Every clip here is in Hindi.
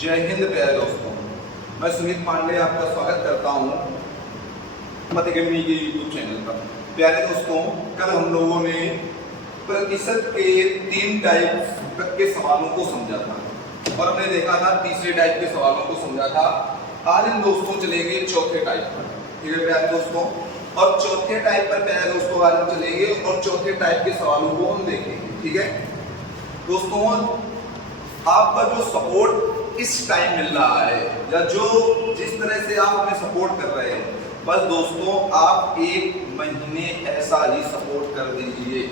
जय हिंद प्यारे दोस्तों, मैं सुमित पांडे आपका स्वागत करता हूँ मत अकेडमी के यूट्यूब चैनल पर। प्यारे दोस्तों, कल हम लोगों ने प्रतिशत के 3 टाइप के सवालों को समझा था और हमने देखा था तीसरे टाइप के सवालों को समझा था। आज हम दोस्तों चलेंगे चौथे टाइप पर। ठीक है प्यारे दोस्तों, और चौथे टाइप पर प्यारे दोस्तों आज हम चलेंगे और चौथे टाइप के सवालों को हम देखेंगे। ठीक है दोस्तों, आपका जो सपोर्ट इस टाइम मिल रहा है या जो जिस तरह से आप हमें सपोर्ट कर रहे हैं, बस दोस्तों आप 1 महीने ऐसा ही सपोर्ट कर दीजिए।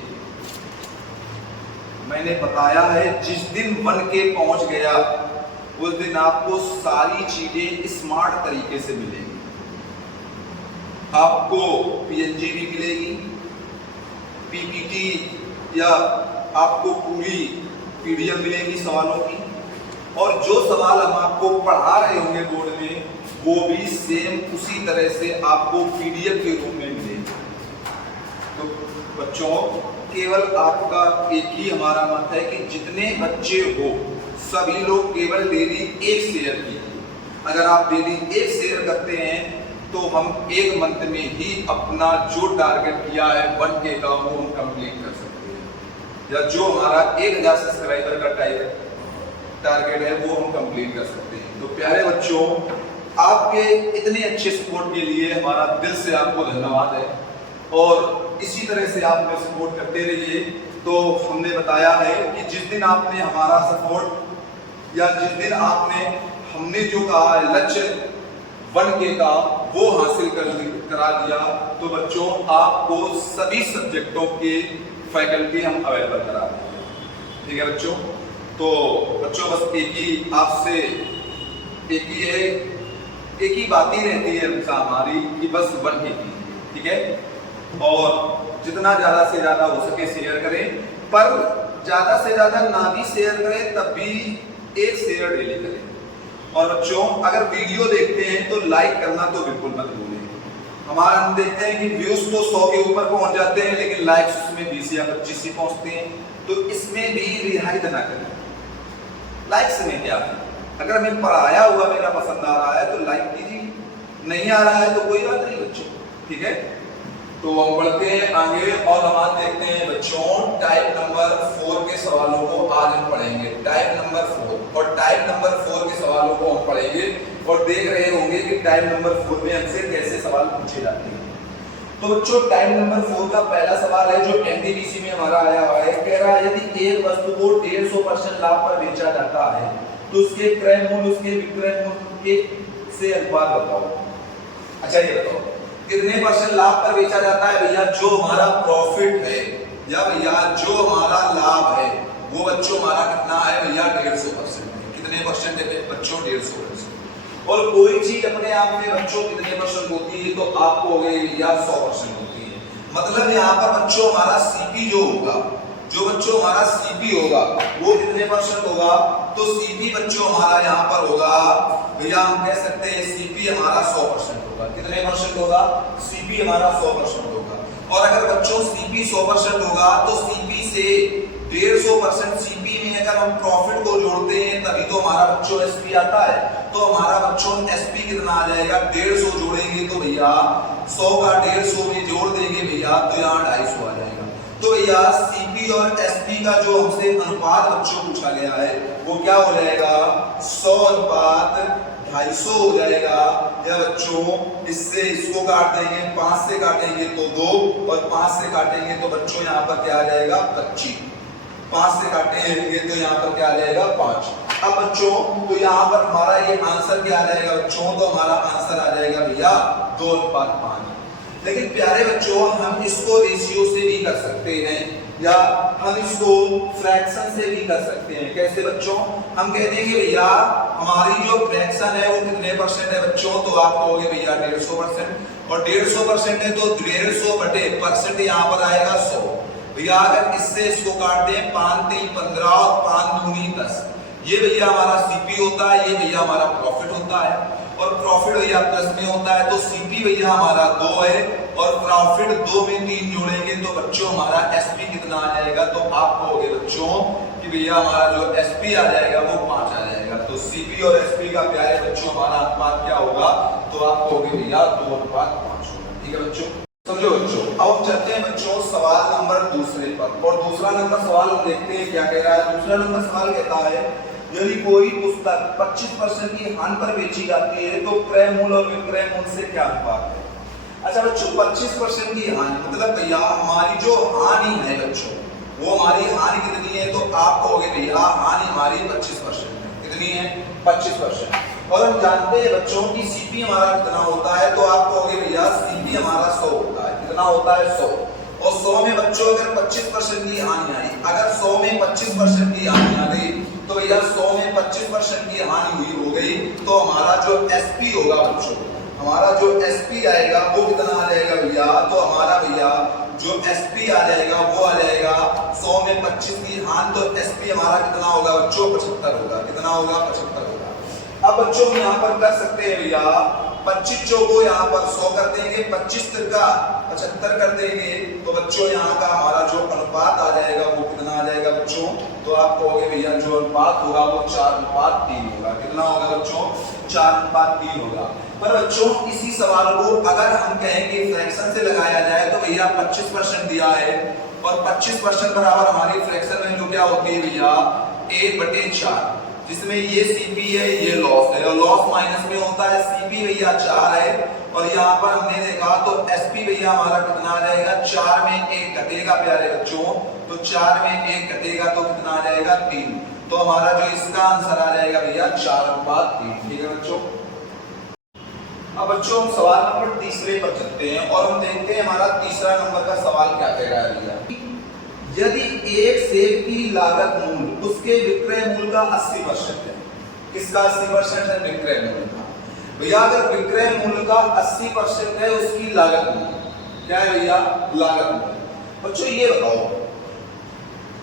मैंने बताया है जिस दिन 1K पहुंच गया उस दिन आपको सारी चीजें स्मार्ट तरीके से मिलेंगी। आपको PNG भी मिलेगी, PPT या आपको पूरी PDF मिलेगी सवालों की, और जो सवाल हम आपको पढ़ा रहे होंगे बोर्ड में वो भी सेम उसी तरह से आपको PDF के रूप में मिलेगी। तो बच्चों, केवल आपका एक ही हमारा मत है कि जितने बच्चे हो सभी लोग केवल डेली 1 शेयर कीजिए। अगर आप डेली 1 शेयर करते हैं तो हम 1 मंथ में ही अपना जो टारगेट किया है 1K का वो हम कंप्लीट कर सकते हैं, या जो हमारा 1000 सब्सक्राइबर का टारगेट है वो हम कंप्लीट कर सकते हैं। तो प्यारे बच्चों, आपके इतने अच्छे सपोर्ट के लिए हमारा दिल से आपको धन्यवाद है, और इसी तरह से आप हमें सपोर्ट करते रहिए। तो हमने बताया है कि जिस दिन आपने हमारा सपोर्ट या जिस दिन हमने जो कहा है लक्ष्य 1K का वो हासिल करा दिया, तो बच्चों आपको सभी सब्जेक्टों के फैकल्टी हम अवेलेबल करा देंगे। ठीक है बच्चों, तो बच्चों बस एक ही बात ही रहती है हमारी कि बस 1K की। ठीक है, और जितना ज्यादा से ज्यादा हो सके शेयर करें, पर ज्यादा से ज्यादा ना भी शेयर करें तब भी 1 शेयर डेली करें। और बच्चों, अगर वीडियो देखते हैं तो लाइक करना तो बिल्कुल मत भूलें। हम देखते हैं कि व्यूज तो 100 के ऊपर पहुंच जाते हैं लेकिन लाइक्स उसमें 20 या 25 ही पहुंचते हैं, तो इसमें भी रिहाई ना करें। लाइक्स में क्या है, अगर हमें पढ़ाया हुआ मेरा पसंद आ रहा है तो लाइक कीजिए, नहीं आ रहा है तो कोई बात नहीं बच्चों। ठीक है, तो हम बढ़ते हैं आगे और हम आज देखते हैं बच्चों टाइप नंबर 4 के सवालों को आज हम पढ़ेंगे। टाइप नंबर 4, और टाइप नंबर 4 के सवालों को हम पढ़ेंगे और देख रहे होंगे कि टाइप नंबर 4 में हमसे कैसे सवाल पूछे जाते हैं। तो बच्चों टाइप नंबर 4 का पहला सवाल है जो NTPC में हमारा आया हुआ है। कह रहा है यदि एक वस्तु को 150% लाभ पर बेचा जाता है तो उसके क्रय मूल्य उसके विक्रय मूल्य के से अनुपात बताओ। अच्छा ये बताओ कितने % लाभ पर बेचा जाता है भैया? जो हमारा प्रॉफिट है या भैया जो हमारा लाभ है वो बच्चों हमारा कितना है भैया? 150% है। कितने % है बच्चों? 150%। और कोई चीज अपने आप में बच्चों कितने % होती है? तो आपको हो गई या 100% होती है। मतलब यहाँ पर बच्चों हमारा CP जो होगा, जो बच्चों हमारा CP होगा वो कितने % होगा? तो CP बच्चों हमारा यहाँ पर होगा भैया, हम कह सकते हैं CP हमारा 100% होगा। कितने % होगा? CP हमारा 100% होगा। और अगर बच्चों CP 100% होगा तो CP से 150% CP में अगर हम प्रॉफिट को जोड़ते हैं तभी तो हमारा बच्चों SP आता है। तो हमारा बच्चों SP कितना आ जाएगा? 150 जोड़ेंगे तो भैया 100 का 150 में जोड़ देंगे भैया तो यहाँ 250 आ जाएगा। तो भैया CP और SP का जो हमसे अनुपात बच्चों पूछा गया है वो क्या हो जाएगा? 100 अनुपात 250 हो जाएगा। या बच्चों इससे इसको काट देंगे, 5 से काटेंगे तो 2 और 5 से काटेंगे तो बच्चों यहाँ पर क्या आ जाएगा? 25। 5 से काटेंगे तो यहाँ पर क्या आ जाएगा? 5। अब बच्चों तो यहाँ पर हमारा ये आंसर क्या आ जाएगा बच्चों? तो हमारा आंसर आ जाएगा भैया 2:5। लेकिन प्यारे बच्चों हम इसको रेशियो से भी कर सकते हैं या हम इसको फ्रैक्शन से भी कर सकते हैं। कैसे बच्चों? हम कह देंगे भैया हमारी जो फ्रैक्शन है वो कितने % है बच्चों? तो आप कहोगे भैया 150%, और 150% है तो 150 बटे % यहाँ पर आएगा 100। भैया अगर इससे इसको काट दें 5 3 15 और 5 दूनी 10, ये भैया हमारा CP होता है, ये भैया हमारा प्रॉफिट होता है। और प्रॉफिट भैया प्लस में होता है तो CP भैया हमारा 2 है और प्रॉफिट 2 में 3 जोड़ेंगे तो बच्चों हमारा SP कितना आ जाएगा? तो आप कहोगे बच्चों कि भैया हमारा जो SP आ जाएगा वो 5 आ जाएगा। तो सीपी और एसपी का प्यारे बच्चों हमारा अनुपात क्या होगा, तो आप कहोगे भैया 2:5 होगा। ठीक है बच्चों, समझो बच्चों। अब हम चलते हैं बच्चों सवाल नंबर दूसरे पर, और दूसरा नंबर सवाल हम देखते हैं क्या कह रहा है। दूसरा नंबर सवाल कहता है यदि कोई पुस्तक 25% की हानि पर बेची जाती है तो क्रय मूल्य और विक्रय मूल्य से क्या अनुपात है। अच्छा बच्चों, 25% की हानि मतलब भैया हमारी जो हानि है बच्चों, वो हमारी हानि कितनी है, तो आप कहोगे भैया हानि हमारी 25% है। कितनी है, 25%। और हम जानते हैं बच्चों की सीपी हमारा कितना होता है, तो आप कहोगे भैया सीपी हमारा 100 होता है। कितना होता है, 100। और 100 में बच्चों अगर 25% की हानि आई, अगर 100 में 25% की हानि आ गई, तो भैया 100 में 25% की हानि हुई हो गई, तो हमारा जो एसपी होगा बच्चों, हमारा जो एसपी आएगा वो कितना आ जाएगा भैया, तो हमारा भैया जो एसपी आ जाएगा वो आ जाएगा 100 में 25 की हानि, तो एसपी हमारा कितना होगा बच्चों, 75 होगा। कितना होगा, 75 होगा। अब बच्चों यहाँ पर कर सकते हैं भैया 25 चौको यहाँ पर 100 कर देंगे, 25 तिरका 75 कर देंगे, तो बच्चों यहाँ का हमारा जो अनुपात आ जाएगा वो कितना आ जाएगा बच्चों, तो आप कहोगे भैया जो अनुपात होगा वो 4:3 होगा। कितना होगा बच्चों, 4:3 होगा। पर बच्चों इसी सवाल को अगर हम कहें कि फ्रैक्शन से लगाया जाए, तो भैया 25% दिया है और 25% बराबर हमारी फ्रैक्शन वैल्यू क्या होती है भैया, 1/4, जिसमें ये सीपी है ये लॉस है, और लॉस माइनस में होता है, सीपी भैया 4 है, और यहाँ पर हमने देखा तो एसपी भैया हमारा कितना आ जाएगा, 4 में 1 घटेगा प्यारे बच्चों, तो 4 में 1 घटेगा तो कितना आ जाएगा, 3। तो हमारा जो इसका आंसर आ जाएगा भैया 4:3। ठीक है बच्चों। अब बच्चों हम सवाल नंबर तीसरे पर चलते हैं और हम देखते हैं हमारा तीसरा नंबर का सवाल क्या कह रहा है भैया। यदि एक सेब की लागत मूल्य उसके विक्रय मूल्य का 80% है, किसका 80% है, विक्रय मूल्य का। भैया अगर विक्रय मूल्य का 80% है उसकी लागत मूल्य क्या है भैया, लागत मूल्य। बच्चों ये बताओ,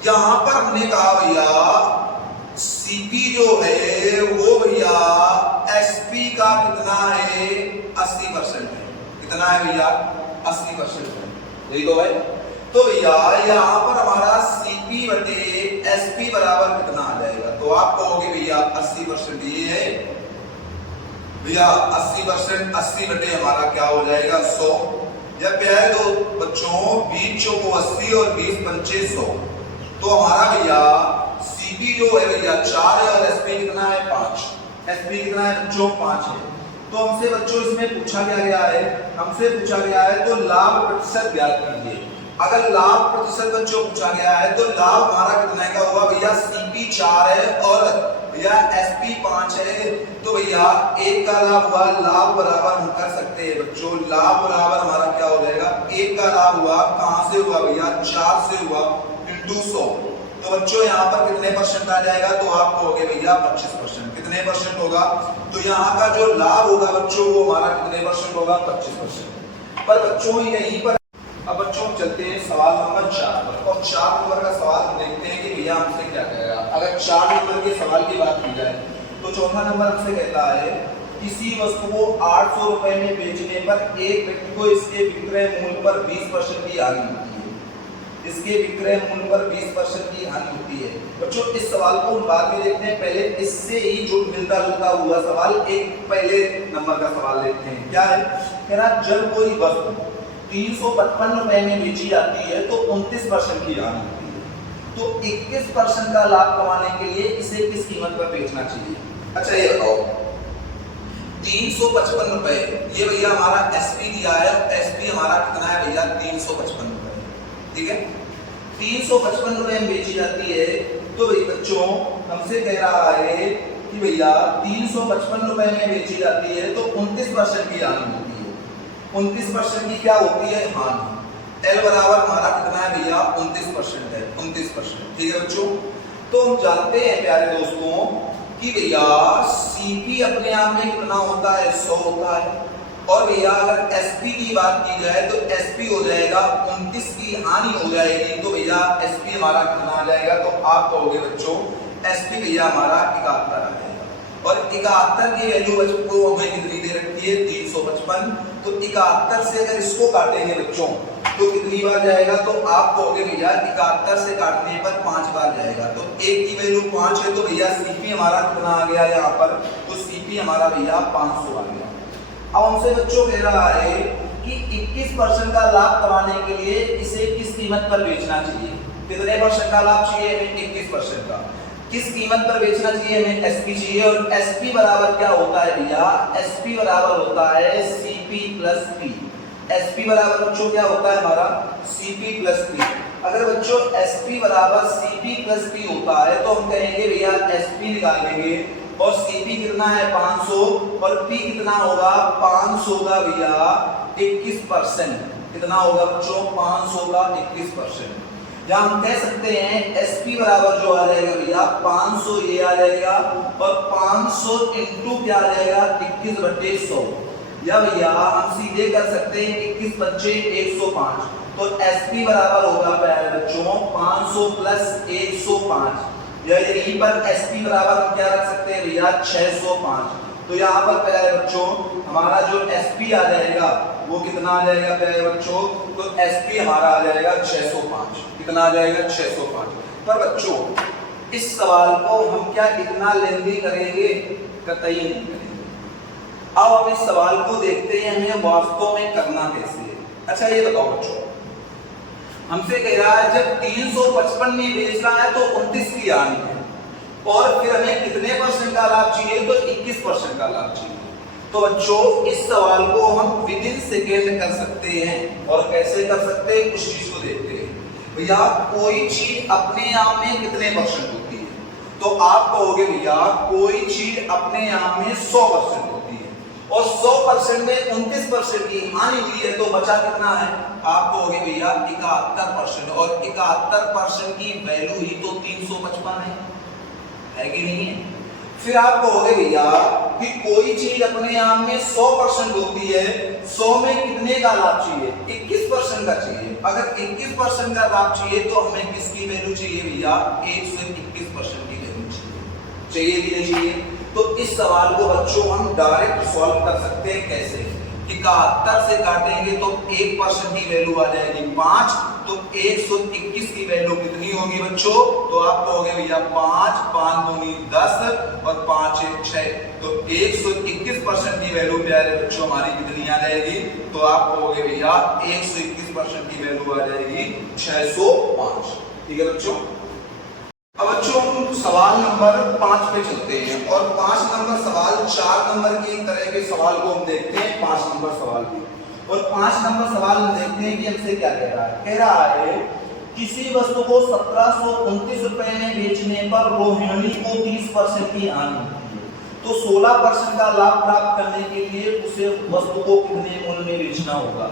यहां पर हमने कहा भैया सीपी जो है वो भैया एसपी का कितना है, 80% है। कितना है भैया, 80% है, यही तो है। तो भैया यहाँ पर हमारा सीपी बटे एसपी बराबर कितना आ जाएगा, तो आप कहोगे भैया 80% ये है भैया, 80% 80 बटे हमारा क्या हो जाएगा 100। जब प्यारे दो बच्चों 20 चौको 80 और 20 पंचे 100, तो हमारा भैया सीपी जो है भैया 4 है और एसपी कितना है 5। एसपी कितना है बच्चों, 5 है। तो हमसे बच्चों इसमें पूछा क्या गया है, हमसे पूछा गया है तो लाभ प्रतिशत ज्ञात कीजिए। अगर लाभ प्रतिशत बच्चों पूछा गया है तो लाभ हमारा कितना का हुआ भैया, सीपी 4 है और भैया एसपी 5 है, तो भैया 1 का लाभ हुआ, लाभ बराबर हम कर सकते हैं बच्चों, लाभ बराबर हमारा क्या हो जाएगा, 1 का लाभ हुआ, कहां से हुआ भैया, 4 से हुआ इंटू 100। तो बच्चों यहाँ पर कितने परसेंट आ जाएगा, तो आप कहोगे भैया 25%। कितने परसेंट होगा, तो यहाँ का जो लाभ होगा बच्चों वो हमारा कितने परसेंट होगा, 25%। पर बच्चों यहीं पर अब बच्चों चलते हैं सवाल नंबर 4 पर, और 4 नंबर का सवाल देखते हैं कि भैया हमसे क्या कह रहा है। अगर 4 नंबर के सवाल की बात की जाए तो चौथा नंबर हमसे कहता है किसी वस्तु को 800 रुपए में बेचने पर एक व्यक्ति को इसके विक्रय मूल्य पर 20% की हानि होती है। इसके विक्रय मूल्य पर 20% की हानि होती है। बच्चों इस सवाल को हम बाद में देखते हैं, पहले इससे ही जो मिलता जुलता हुआ सवाल एक पहले नंबर का सवाल देखते हैं। क्या है, कह रहा जब कोई वस्तु 355 रुपए में बेची जाती है तो 29% की हानि होती है, तो 21% का लाभ कमाने के लिए इसे किस कीमत पर बेचना चाहिए। अच्छा ये बताओ 355 रुपए, ये भैया हमारा एसपी दिया है, एसपी हमारा कितना है भैया 355 रुपए। ठीक है, 355 रुपए में बेची जाती है, तो भाई बच्चों हमसे कह रहा है कि भैया 355 रुपए में बेची जाती है तो 29% की हानि होती है। 29% की क्या होती है, हानि। एल बराबर हमारा कितना है भैया 29% है, 29%। ठीक है बच्चों, तो हम जानते हैं प्यारे दोस्तों कि भैया सीपी अपने आप में कितना होता है, 100 होता है, और भैया अगर एसपी की बात की जाए तो एसपी हो जाएगा 29 की हानि हो जाएगी, तो भैया एसपी हमारा कितना आ जाएगा, तो आप कहोगे बच्चों एसपी भैया हमारा 71 आ जाएगा। और 71 की वैल्यू बच्चों हमें कितनी दे रखी है 355। तो 71 से अगर इसको काटेंगे बच्चों तो कितनी बार जाएगा, तो आप कहोगे भैया 71 से काटने पर 5 बार जाएगा। तो एक की वैल्यू 5 है, तो भैया सीपी हमारा कितना आ गया यहाँ पर, तो सीपी हमारा भैया 500 आ गया। अब हमसे बच्चों कह रहा है कि 21% का लाभ कमाने के लिए इसे किस कीमत पर बेचना चाहिए। कितने परसेंट का लाभ चाहिए हमें, 21% का। किस कीमत पर बेचना चाहिए हमें, एसपी चाहिए। और एसपी बराबर क्या होता है भैया, एसपी बराबर होता है सीपी प्लस पी। एसपी बराबर बच्चों क्या होता है हमारा, सीपी प्लस पी। अगर बच्चों एसपी बराबर सीपी प्लस पी होता है तो हम कहेंगे भैया एसपी निकालेंगे और सीपी कितना है 500 और पी कितना होगा 500 का भैया 21%। कितना होगा बच्चों 500 का 21%। या हम कह सकते हैं एसपी बराबर जो आ जाएगा भैया 500 ये आ जाएगा और 500 इंटू क्या आ जाएगा 21/100। या भैया हम सीधे कर सकते हैं 21 बच्चे 105। तो एसपी बराबर होगा प्यारे बच्चों 500 प्लस 105। या यहीं पर एसपी बराबर हम क्या रख सकते हैं भैया 605। तो यहाँ पर प्यारे बच्चों हमारा जो एसपी आ जाएगा वो कितना आ जाएगा प्यारे बच्चों, तो एसपी हमारा आ जाएगा 605। कितना आ जाएगा 605। पर बच्चों इस सवाल को हम क्या इतना लेंदी करेंगे, कतई नहीं करेंगे। अब हम इस सवाल को देखते हैं हमें वास्तव में करना कैसे है। अच्छा ये बताओ बच्चों, हमसे कह रहा है जब 355 में बेच रहा है तो 29 की हानि है और फिर हमें कितने परसेंट का लाभ चाहिए, तो 21% का लाभ चाहिए। तो बच्चों इस सवाल को हम विद इन सेकेंड कर सकते हैं। और कैसे कर सकते हैं, कुछ चीज को देखते हैं। भैया कोई चीज अपने आप में कितने परसेंट होती है, तो आप कहोगे भैया कोई चीज अपने आप में 100% होती है और 100% में 29% की हानि हुई है तो बचा कितना है, आप कहोगे भैया 71%। और 71% की वैल्यू ही तो 355 है कि नहीं है। फिर आप कहोगे भैया कि कोई चीज अपने आप में 100% होती है, 100 में कितने का लाभ चाहिए, 21% का चाहिए। अगर 21% का लाभ चाहिए तो हमें किसकी वैल्यू चाहिए भैया, 121% की वैल्यू चाहिए कि नहीं चाहिए। तो इस सवाल को बच्चों हम डायरेक्ट सॉल्व कर सकते हैं। कैसे, 71 से काटेंगे तो 1% की वैल्यू आ जाएगी 5। तो 121 की वैल्यू कितनी होगी बच्चों, तो आप कहोगे भैया 5 5 दूनी 10 और 5 1 6। तो 121% की वैल्यू प्यारे बच्चों हमारी कितनी आ जाएगी, तो आप कहोगे भैया 121% की वैल्यू आ जाएगी 605। ठीक है बच्चों। अब बच्चों हम सवाल नंबर 5 पे चलते हैं और 5 नंबर सवाल 4 नंबर की तरह के सवाल को हम देखते हैं 5 नंबर सवाल भी। और 5 नंबर सवाल हम देखते हैं कि हमसे क्या कह रहा है। कह रहा है किसी वस्तु को 1729 रुपए में बेचने पर रोहिणी को 30% की हानि होती है, तो 16% का लाभ प्राप्त करने के लिए उसे वस्तु को कितने मूल्य में बेचना होगा।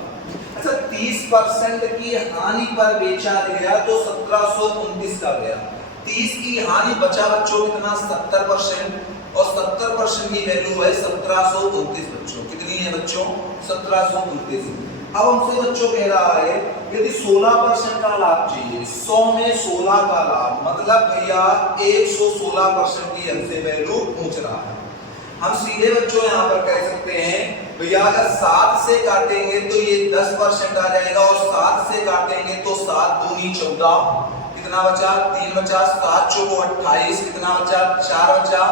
अच्छा 30% की हानि पर बेचा गया तो 1729 का गया, 30 की हानि बचा बच्चों कितना 70% और 70% की वैल्यू है 1729 बच्चों। कितनी है बच्चों 1729। अब हमसे बच्चों कह रहा है यदि 16% का लाभ चाहिए, 100 में 16 का लाभ, मतलब भैया 116% की हमसे वैल्यू पूछ रहा है। हम सीधे बच्चों यहाँ पर कह सकते हैं भैया अगर 7 से काटेंगे तो ये 10% आ जाएगा और 7 से काटेंगे तो 7 दूनी 14। कितना बचा 3 बचा, 7 चौको 28। कितना बचा 4 बचा,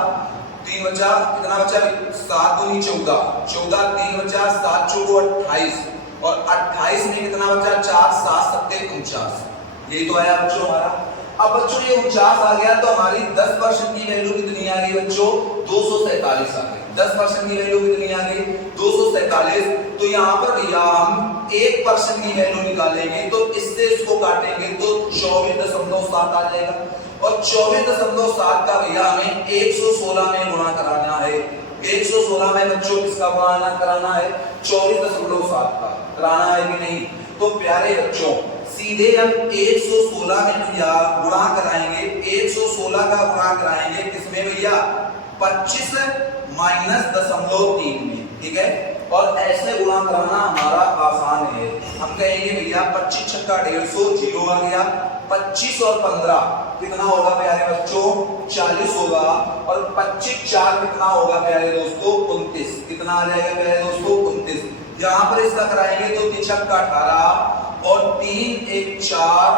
3 बचा, कितना बचा 7 दूनी 14, 14 3 बचा, 7 चौको 28 और 28 में कितना बचा 4 7 7 49। यही तो आया बच्चों हमारा। अब बच्चों ये 49 आ गया तो हमारी 10% की वैल्यू कितनी आ गई बच्चों 247 आ गई। 10% की वैल्यू कितनी आ गई 247। तो यहाँ पर भैया हम 1% की वैल्यू निकालेंगे तो इससे इसको काटेंगे तो 24.7 आ जाएगा और 24.7 का भैया हमें 116 में गुणा कराना है। 116 में बच्चों किसका गुणा कराना है 24.7 का कराना है कि नहीं। तो प्यारे बच्चों सीधे हम 116 में भैया गुणा कराएंगे, 116 का गुणा कराएंगे किसमें भैया 25 माइनस 0.3 में। ठीक है, और ऐसे गुणा कराना हमारा आसान है। हम कहेंगे भैया 25 छक्का 150 जीरो आ गया, 25 और 15 कितना होगा प्यारे बच्चों 40 होगा, और 25 4 कितना होगा प्यारे दोस्तों 29। कितना आ जाएगा प्यारे दोस्तों 29। यहाँ पर इसका कराएंगे तो 3 छक्का 18 और 3 1 4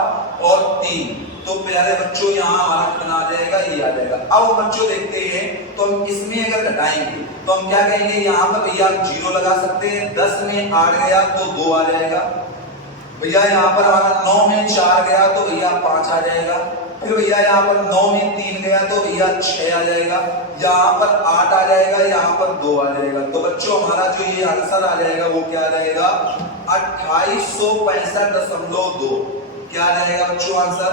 और 3, तो प्यारे बच्चों यहाँ हमारा कितना आ जाएगा, ये आ जाएगा। अब बच्चों देखते हैं तो हम इसमें अगर घटाएंगे तो हम क्या कहेंगे, यहाँ पर भैया 0 लगा सकते हैं, 10 में 8 गया तो 2 आ जाएगा भैया, यहाँ पर हमारा 9 में 4 गया तो भैया 5 आ जाएगा, फिर भैया यहाँ पर 9 में 3 गया तो भैया 6 आ जाएगा, यहाँ पर 8 आ जाएगा, यहाँ पर 2 आ जाएगा। तो बच्चों हमारा जो ये आंसर आ जाएगा वो क्या आ जाएगा 2865.2। क्या आ जाएगा बच्चों आंसर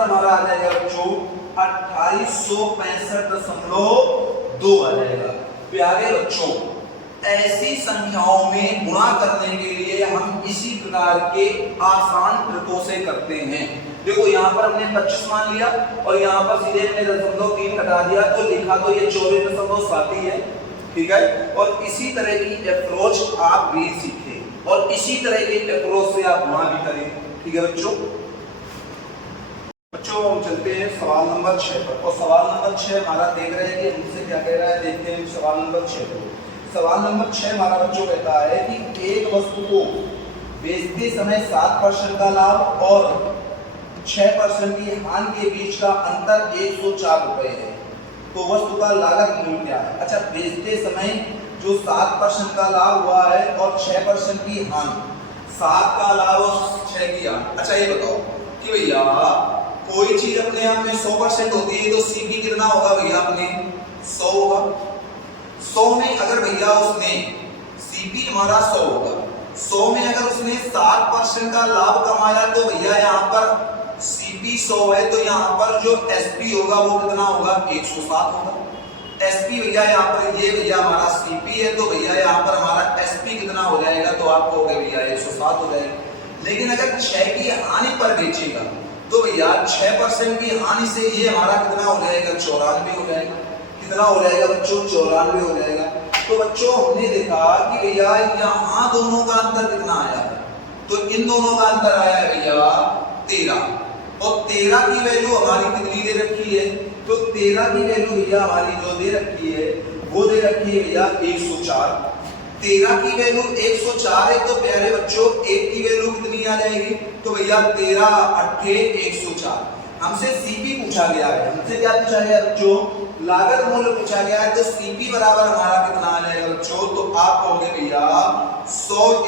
हमारा आ जाएगा बच्चों 2865.2 आ जाएगा। प्यारे बच्चों ऐसी संख्याओं में गुणा करने के लिए हम इसी प्रकार के आसान ट्रिकों से करते हैं। देखो यहाँ पर हमने 25 मान लिया और यहाँ पर सीधे हमने 0.3 घटा दिया तो लिखा तो ये 24.7 ही है, ठीक है। और इसी तरह की अप्रोच आप भी सीखें और इसी तरह की अप्रोच से आप गुणा भी करें, ठीक है बच्चों। बच्चों हम चलते हैं सवाल नंबर 6 पर, और सवाल नंबर 6 हमारा देख रहे हैं कि हमसे क्या कह रहा है, देखते हैं सवाल नंबर 6 को। सवाल नंबर 6 हमारा बच्चों कहता है कि एक वस्तु को बेचते समय 7% का लाभ और 6% की हानि के बीच का अंतर 104 रुपए है, तो वस्तु का लागत मूल्य क्या है। अच्छा, बेचते समय जो 7% का लाभ हुआ है और 6% की हानि, 7 का लाभ और 6 की हानि। अच्छा ये बताओ कि भैया कोई चीज अपने आप में 100% होती है तो सीपी कितना होगा भैया, अपने 100 होगा। 100 में अगर भैया उसने सीपी हमारा 100 होगा, 100 में अगर उसने 7% का लाभ कमाया तो भैया यहाँ पर सीपी 100 है, तो यहाँ पर जो एसपी होगा वो कितना होगा 107 होगा। एसपी भैया यहाँ पर ये भैया हमारा सीपी है, तो भैया यहाँ पर हमारा एसपी कितना हो जाएगा, तो आप कहोगे भैया 107 हो जाएगा। लेकिन अगर 6 की हानि पर बेचेगा तो भैया 6% की हानि से ये हमारा कितना हो जाएगा 94 हो जाएगा। कितना हो जाएगा बच्चों 94 हो जाएगा। तो बच्चों हमने देखा कि भैया यहाँ दोनों का अंतर कितना आया है, तो इन दोनों का अंतर आया है भैया 13, और 13 की वैल्यू हमारी कितनी दे रखी है, तो 13 की वैल्यू भैया हमारी जो दे रखी है वो दे रखी है भैया 104। 13 की वैल्यू 104 है, तो प्यारे बच्चों 1 की वैल्यू कितनी आ जाएगी, तो भैया 13 8 104। हमसे सीपी पूछा गया है, हमसे क्या पूछा गया बच्चों, लागत मूल्य पूछा गया है, तो सीपी बराबर हमारा कितना आ जाएगा बच्चों, तो आप कहोगे भैया 100 ×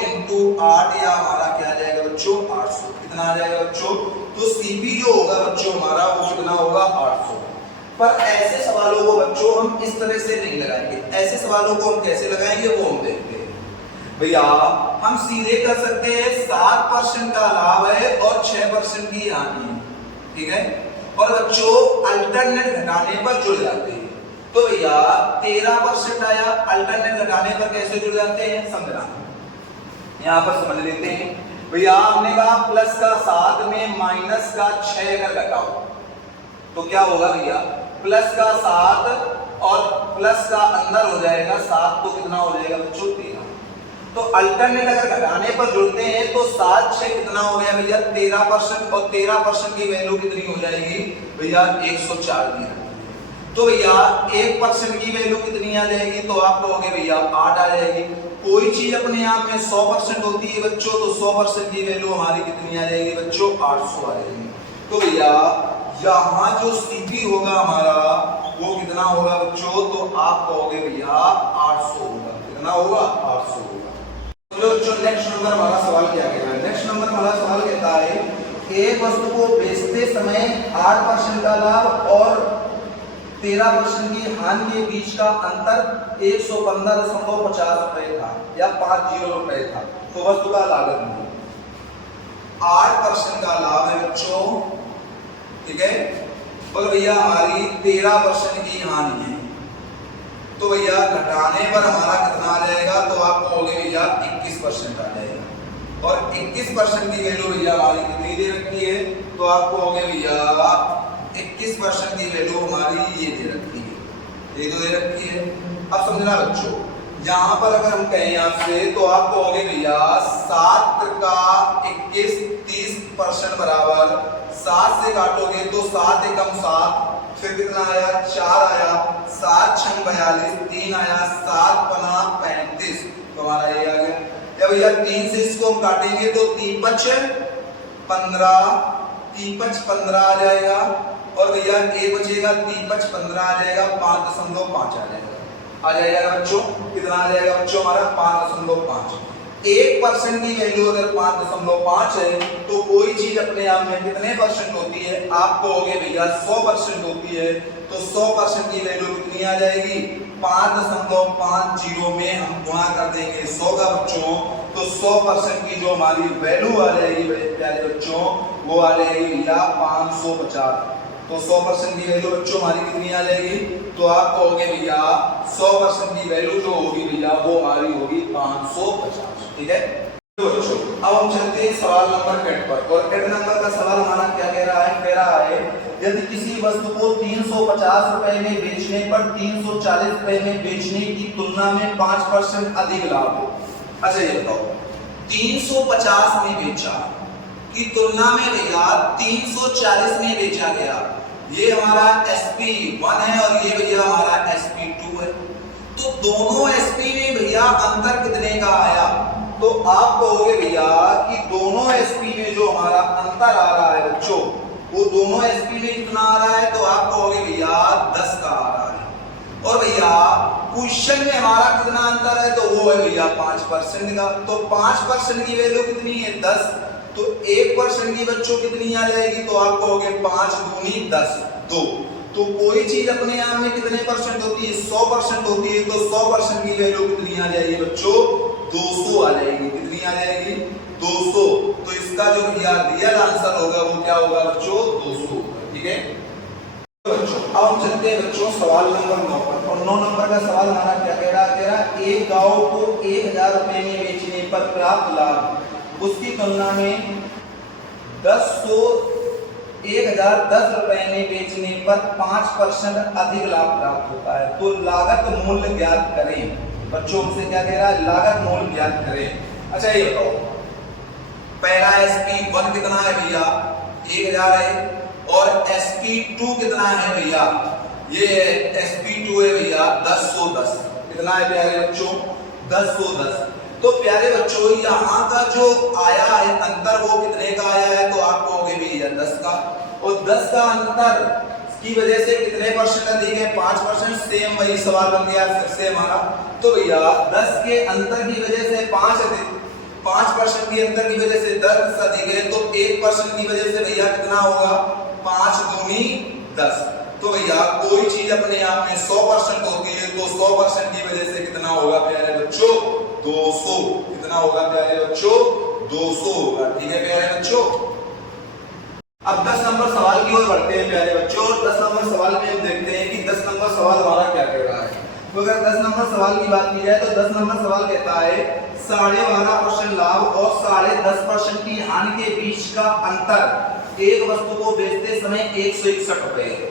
8 या हमारा क्या आ जाएगा बच्चों 800। कितना आ जाएगा बच्चों, तो सीपी जो होगा बच्चों हमारा वो कितना होगा 800। पर ऐसे सवालों को बच्चों हम इस तरह से नहीं लगाएंगे, ऐसे सवालों को हम कैसे लगाएंगे वो हम देखते हैं। भैया हम सीधे कर सकते हैं 7% का लाभ है और 6% की हानि है, ठीक है, और बच्चों अल्टरनेट घटाने पर जुड़ जाते हैं। तो भैया 13% आया, अल्टरनेट घटाने पर कैसे जुड़ जाते हैं समझना, यहाँ पर समझ लेते हैं। भैया हमने कहा प्लस का 7 में माइनस का 6 अगर घटाओ तो क्या होगा भैया, प्लस का 7 और प्लस का अंदर हो जाएगा 7, तो कितना हो जाएगा बच्चों 13। तो अल्टरनेट अगर घटाने पर जुड़ते हैं तो 7 6 कितना हो गया भैया 13%, और 13% की वैल्यू कितनी हो जाएगी भैया 104 दी। तो भैया 1% की वैल्यू कितनी आ जाएगी, तो आप कहोगे भैया 8 आ जाएगी। कोई चीज अपने आप में 100% होती है बच्चों, तो 100% की वैल्यू हमारी कितनी आ जाएगी बच्चों 800 आ जाएगी। तो भैया यहाँ जो सीपी होगा हमारा वो कितना होगा बच्चों, तो आप कहोगे भैया 800 होगा। कितना होगा 800 होगा। तो जो नेक्स्ट नंबर हमारा सवाल क्या कहता है, नेक्स्ट नंबर हमारा सवाल कहता है एक वस्तु को बेचते समय 8% का लाभ और 13% की हानि के बीच का अंतर 115.50 रुपए था या 50 रुपए था, तो वस्तु का लागत मूल्य 8% का लाभ है बच्चों, ठीक है, और भैया हमारी 13% की हानि है, तो भैया घटाने पर हमारा कितना आ जाएगा, तो आप कहोगे भैया 21% आ जाएगा। और 21% की वैल्यू भैया हमारी कितनी दे रखी है, तो आप कहोगे भैया 21% की वैल्यू हमारी ये दे रखी है, ये तो दे रखी है। अब समझना बच्चों, यहाँ पर अगर हम कहें आपसे तो आप कहोगे भैया 7 का 21 30% बराबर 7 से काटोगे तो 7 एकम 7, फिर कितना आया 4 आया, 7 छंग 42, 3 आया, 7 पना 35, तो हमारा ये आ गया। या भैया 3 से इसको हम काटेंगे तो 3 5 15, 3 5 15 आ जाएगा, और भैया ए बचेगा 3 5 15 आ जाएगा, 5.5 आ जाएगा बच्चों। कितना आ जाएगा बच्चों हमारा 5.5। 1% की वैल्यू अगर 5.5 है तो कोई चीज अपने आप में कितने परसेंट होती है? आप कहोगे भैया 100% होती है, तो 100% की वैल्यू कितनी आ जाएगी? 5.50 में हम गुणा कर देंगे 100 का बच्चों, तो 100% की जो हमारी वैल्यू आ जाएगी प्यारे बच्चों, वो आ जाएगी भैया 550। तो 100% की वैल्यू बच्चों हमारी कितनी आ जाएगी? तो आप कहोगे भैया 100% की वैल्यू जो होगी भैया वो हमारी होगी 550। ठीक है तो बच्चों, अब हम चलते हैं सवाल नंबर 8 पर। और 8 नंबर का सवाल हमारा क्या कह रहा है? कह रहा है यदि किसी वस्तु को 350 रुपए में बेचने पर 340 रुपए में बेचने की तुलना में 5% अधिक लाभ हो। अच्छा ये बताओ, 350 में बेचा की तुलना में भैया 340 में बेचा गया, ये हमारा SP1 है और ये भैया हमारा SP2 है। तो दोनों SP में भैया अंतर कितने का आया? तो आप कहोगे भैया कि दोनों SP में जो हमारा अंतर आ रहा है बच्चों, वो दोनों SP में कितना आ रहा है? तो आप कहोगे भैया 10 का आ रहा है। और भैया क्वेश्चन में हमारा कितना अंतर है? तो वो है भैया 5% का। तो 5% की वैल्यू कितनी है? 10। तो 1% की बच्चों कितनी आ जाएगी? तो आप कहोगे 5 दूनी 10, 2। तो कोई चीज अपने आप में कितने परसेंट होती है? 100% होती है। तो 100% की वैल्यू कितनी आ जाएगी बच्चों? 200 आ जाएगी। कितनी आ जाएगी? 200। तो इसका जो भैया रियल आंसर होगा वो क्या होगा बच्चों? 200 होगा। ठीक है बच्चों, अब हम चलते हैं बच्चों सवाल नंबर 9 पर। और 9 नंबर का सवाल हमारा क्या कह रहा है? कह रहा है एक गांव को 1000 रुपए में बेचने पर प्राप्त लाभ उसकी तुलना में 1010 रुपए में बेचने पर 5% अधिक लाभ प्राप्त होता है। तो लागत मूल्य ज्ञात करें। बच्चों से क्या कह रहा है? लागत मूल्य ज्ञात करें। अच्छा ये बताओ, पहला SP1 कितना है भैया? 1000 है। और SP2 कितना है भैया? ये SP2 है भैया 1010। कितना है प्यारे बच्चों? 1010। तो प्यारे बच्चों यहाँ का जो आया है अंतर वो कितने का आया है? तो आप कहोगे भैया 10 का। और 10 का अंतर की वजह से कितने परसेंट अधिक है? 5%। सेम वही सवाल बन गया फिर से हमारा। तो भैया 10 के अंतर की वजह से 5% की अंतर की वजह से 10 अधिक है। तो 1% की वजह से भैया कितना होगा? 5 दूनी 10। तो भैया कोई चीज अपने आप में 100% होती है, तो 100% की वजह से कितना होगा प्यारे बच्चों? 200। कितना होगा प्यारे बच्चों? 200 होगा। ठीक है प्यारे बच्चों, अब 10 नंबर सवाल की ओर बढ़ते हैं प्यारे बच्चों। 10 नंबर सवाल में हम देखते हैं कि 10 नंबर सवाल हमारा क्या कह रहा है। तो अगर 10 नंबर सवाल की बात की जाए तो 10 नंबर सवाल कहता है 12.5% लाभ और 10.5% की हानि के बीच का अंतर एक वस्तु को बेचते समय 161 रुपए है।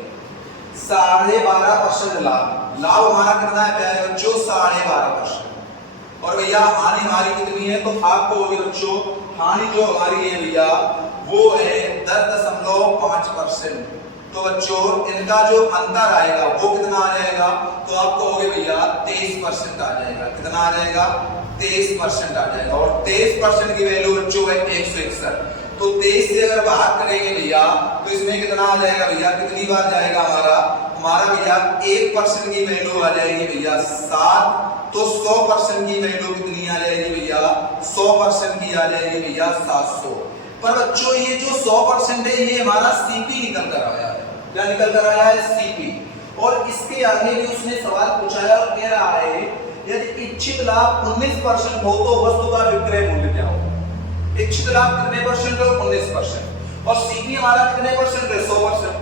12.5% लाभ हमारा कितना है प्यारे बच्चों? 12.5%। और भैया हानि हमारी कितनी है? तो आपको होगी बच्चों हानि जो हमारी है भैया वो है 10.5%। तो बच्चों इनका जो अंतर आएगा वो कितना आ जाएगा? तो आप कहोगे भैया 23% आ जाएगा। कितना आ जाएगा? 23% आ जाएगा। और 23% की वैल्यू बच्चों है 161। तो 23 से अगर भाग करेंगे भैया तो इसमें कितना आ जाएगा भैया? कितनी बार जाएगा हमारा भैया 1% की वैल्यू आ जाएगी भैया 7। तो 100% की वैल्यू कितनी आ जाएगी भैया? 100% की आ जाएगी भैया 700। पर बच्चों ये जो 100% है ये हमारा CP निकल कर आया है। क्या निकल कर आया है? CP। और इसके आगे भी उसने सवाल पूछा है और कह रहा है यदि इच्छित लाभ 19% हो तो वस्तु का विक्रय मूल्य क्या होगा? इच्छित लाभ कितने परसेंट है? 19%। और CP हमारा कितने परसेंट है? 100%।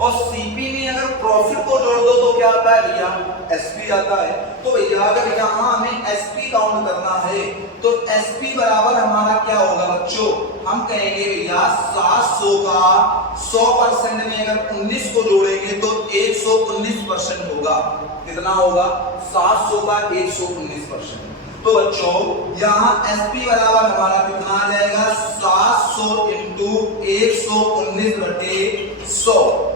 और CP में अगर प्रॉफिट को जोड़ दो तो क्या आता है भैया? SP आता है। तो भैया अगर यहाँ हमें SP काउंट करना है तो SP बराबर हमारा क्या होगा बच्चों? हम कहेंगे भैया 700 का 100% में अगर 19 को जोड़ेंगे तो 119% होगा। कितना होगा? 700 का 119%। तो बच्चों यहाँ SP बराबर हमारा कितना आ जाएगा 700 इंटू 119/100।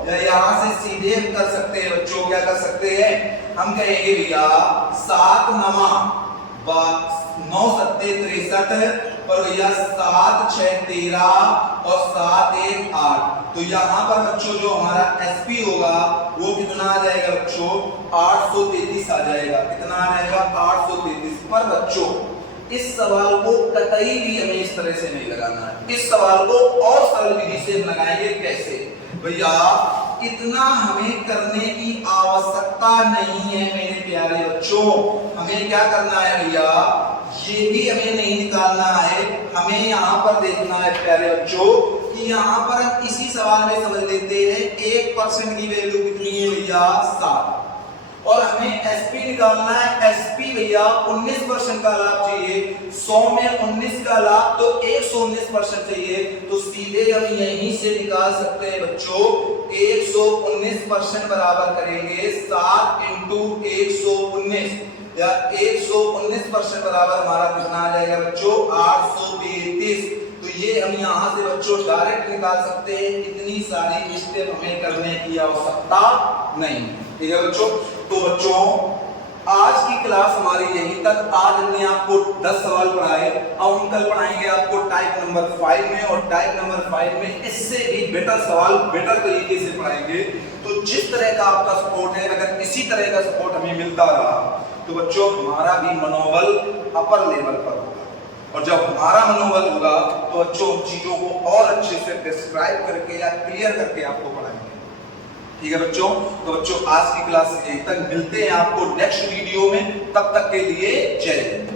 या यहाँ से सीधे हम कर सकते हैं बच्चों, क्या कर सकते हैं, हम कहेंगे भैया 7 नमा 9 7 63 पर भैया 7 6 13 और 7 1 8। तो यहाँ पर बच्चों जो हमारा SP होगा वो कितना आ जाएगा बच्चों 833 आ जाएगा। कितना आ जाएगा 833। पर बच्चों इस सवाल को कतई भी हमें इस तरह से नहीं लगाना है। इस सवाल को और सरल विधि से लगाएंगे। कैसे भैया, इतना हमें करने की आवश्यकता नहीं है मेरे प्यारे बच्चों। हमें क्या करना है भैया, ये भी हमें नहीं निकालना है। हमें यहाँ पर देखना है प्यारे बच्चों कि यहाँ पर हम इसी सवाल में समझ लेते हैं 1% की वैल्यू कितनी है भैया 7, और हमें SP निकालना है। SP भैया 19% का लाभ चाहिए, 100 में 19 का लाभ तो 119% चाहिए। तो सीधे हम यहीं से निकाल सकते हैं बच्चों 119% बराबर करेंगे 7 इंटू 119, या 119% बराबर हमारा कितना आ जाएगा बच्चों 833। तो ये हम यहाँ से बच्चों डायरेक्ट निकाल सकते हैं। इतनी सारी स्टेप हमें करने की आवश्यकता नहीं। ठीक है बच्चों। तो बच्चों आज की क्लास हमारी यहीं तक। आज हमने आपको 10 सवाल पढ़ाए। अब हम कल पढ़ाएंगे आपको टाइप नंबर 5 में, और टाइप नंबर 5 में इससे भी बेटर सवाल बेटर तरीके से पढ़ाएंगे। तो जिस तरह का आपका सपोर्ट है, अगर इसी तरह का सपोर्ट हमें मिलता रहा तो बच्चों हमारा भी मनोबल अपर लेवल पर होगा। और जब हमारा मनोबल होगा तो बच्चों चीजों को और अच्छे से डिस्क्राइब करके या क्लियर करके आपको पढ़ाएंगे। ठीक है बच्चों। तो बच्चों आज की क्लास यहीं तक। मिलते हैं आपको नेक्स्ट वीडियो में। तब तक के लिए जय हिंद।